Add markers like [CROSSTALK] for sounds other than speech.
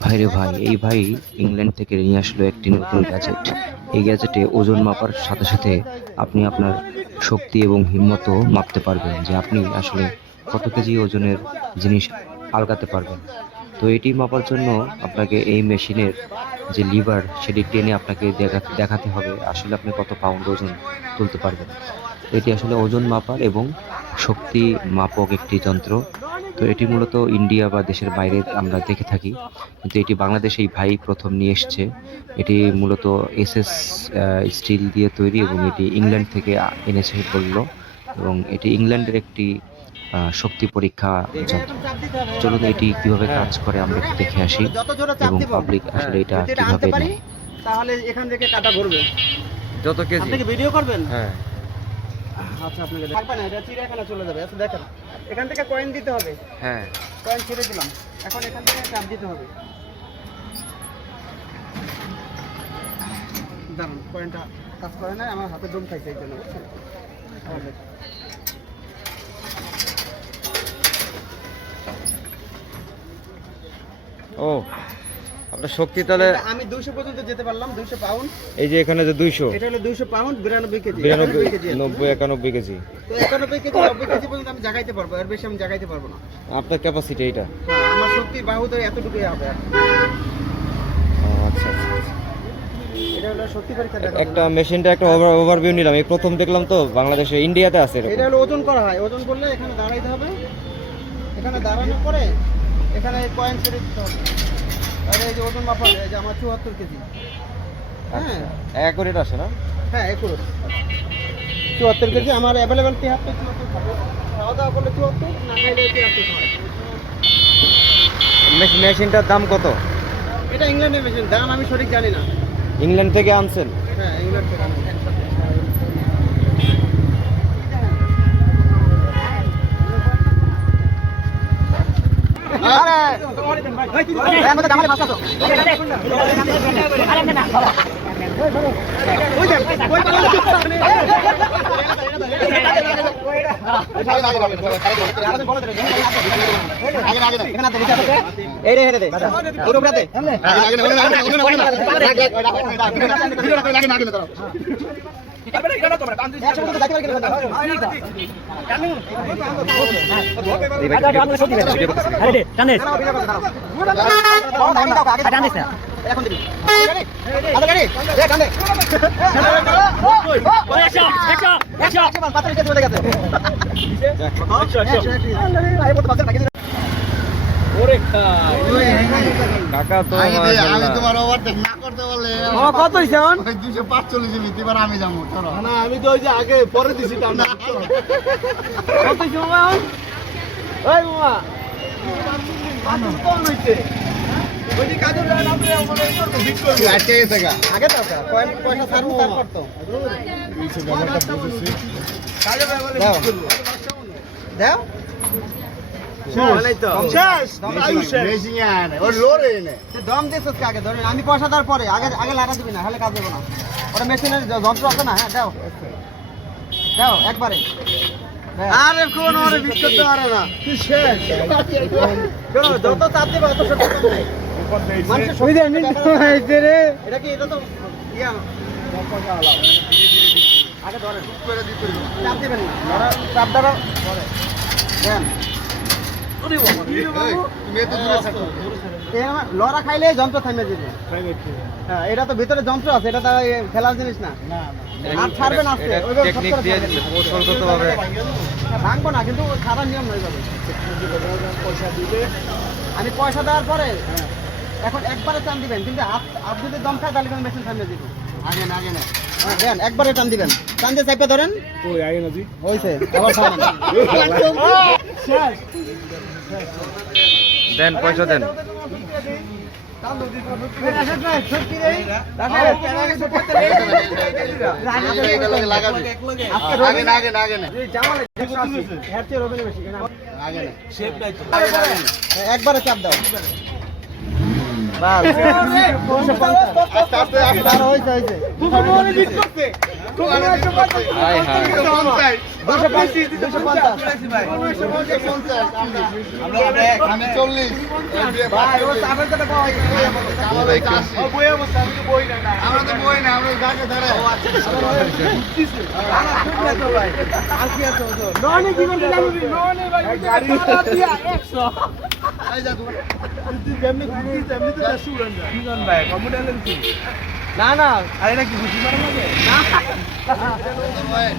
ভাইরে ভাই, এই ভাই ইংল্যান্ড থেকে নিয়ে আসলো একটি নতুন গ্যাজেট এই গ্যাজেটে ওজন মাপার সাথে সাথে আপনি আপনার শক্তি এবং হিম্মতও মাপতে পারবেন যে আপনি আসলে কত কেজি ওজনের জিনিস আলগাতে পারবেন। তো এটি মাপার জন্য আপনাকে এই মেশিনের যে লিভার, সেটি টেনে আপনাকে দেখা- দেখাতে হবে আসলে আপনি কত পাউন্ড ওজন তুলতে পারবেন। এটি আসলে ওজন মাপার এবং শক্তি মাপক একটি যন্ত্র। তো এটি মূলত ইন্ডিয়া বা দেশের বাইরে আমরা দেখে থাকি। কিন্তু এটি বাংলাদেশে এই ভাই প্রথম নিয়ে এসছে। এটি মূলত এসএস স্টিল দিয়ে তৈরি এবং এটি ইংল্যান্ড থেকে এনেছে বলল। এবং এটি ইংল্যান্ডের একটি শক্তি পরীক্ষা যন্ত্র চলুন এটি কীভাবে কাজ করে আমরা একটু দেখে আসি এবং পাবলিক আসলে এটা যদি কীভাবে তাহলে এখান থেকে কাটা ঘুরবে যত কেজি। আপনি ভিডিও করবেন? হ্যাঁ। আচ্ছা আপনাকে থাকবে না এটা চিড়িয়াখানা চলে যাবে। আচ্ছা দেখেন। এখান থেকে কয়েন দিতে হবে। হ্যাঁ। কয়েন ছেড়ে দিলাম। এখন এখান থেকে চাপ দিতে হবে। দাঁড়ান কয়েনটা কাজ করে না আমার হাতে জম খাইছে এই জন্য বুঝছেন? ও শক্তি তাহলে আমি দুইশো পর্যন্ত যেতে পারলাম দুইশো পাউন্ড এই যে এখানে যে দুইশো। এটা হলো দুইশো পাউন্ড বিরানব্বই কেজি। বিরানব্বই একানব্বই কেজি আছে। নব্বই একানব্বই কেজি। তো একানব্বই কেজি নব্বই কেজি পর্যন্ত আমি জাগাইতে পারব এর বেশি আমি জাগাইতে পারব না। আপনার ক্যাপাসিটি হ্যাঁ আমার শক্তির বাহু তো এতটুকুই হবে আচ্ছা আচ্ছা আচ্ছা। এটা একটা মেশিনটা একটা ওভারভিউ নিলাম। এই প্রথম দেখলাম তো বাংলাদেশে ইন্ডিয়াতে আছে এটা হলো ওজন করা হয়। ওজন করলে এখানে দাঁড়াইতে হবে। এখানে দাঁড়ানোর পরে এখানে কয়েন ছেড়ে দিতে হবে। আর এই যে ওজন মাপা এই যে আমার চুয়াত্তর কেজি। হ্যাঁ। অ্যাকুরেট আসে না? হ্যাঁ একুরো চুয়াত্তর কেজি আমার অ্যাভেলেবেল তিয়াত্তর চুয়াত্তর খাওয়া দাওয়া করলে চুয়াত্তর না খাইলে তিয়াত্তর মেশিনটার দাম কত? এটা ইংল্যান্ডের মেশিন দাম আমি সঠিক জানি না। ইংল্যান্ড থেকে আনছেন? হ্যাঁ ইংল্যান্ড থেকে আনা। এইটা হেরে দে ওর উপরে দে এখন দিবি আদা গাড়ি এ কান্দে পাত্রে কে চলে গেছে আই বলতে পারছেন নাকি কাকা তো আমি তোমার ওভারটেক না করতে ও কত হইছে এখন? ওই দুশো পাঁচচল্লিশ নিতে পারে আমি যাব চলো। না আমি তো ওই যে আগে পরে দিছি টান কত হইছে মামা এখন? ওই মামা হইছে। আগে তো পয়সা তারপর তো। দাও। দাও। আমি পয়সা দেওয়ার পরে আগে আগে লাগা দিবি না হলে কাজ দেবো না। ওটা মেশিনের যন্ত্র আছে না হ্যাঁ দাও। দাও একবারে। আরে কোন ওরে না। শেষ? যত চাপ দেবে অত সত্যি সুবিধা এটা কি এটা তো ইয়া আগে ধরেন। চাপ দিবেন না। চাপ ধরো। দেন লড়া খাইলে যন্ত্র থামে যাবে হ্যাঁ এটা তো ভিতরে যন্ত্র আছে এটা তো খেলার জিনিস না। আর ছাড়বে হ্যাঁ, ভাঙবো না কিন্তু সারা নিয়ম হয়ে যাবে। আমি পয়সা দেওয়ার পরে এখন একবারে টান দিবেন কিন্তু আপ- আপনি যদি দম খায় তাহলে মেশিন থামিয়ে দিব আগে না আগে না। হ্যাঁ, দেন একবারে টান দিবেন। টান দিয়ে চাইপে ধরেন। হয়েছে আবার থামান। [LAUGHS] দেন পয়সা দেন আগে না আগে না আগে না আগে না একবারে চাপ দাও। আস্তে আস্তে আস্তে হয়েছে হয়েছে হায় হায় দুশো পঞ্চাশ দুশো পঞ্চাশ আমি চল্লিশ ভাই ও চাপের সাথে পাওয়া গেছে আমরা তো বই না আমরা গাছে না আর কি ওজন? এই যা না না বই।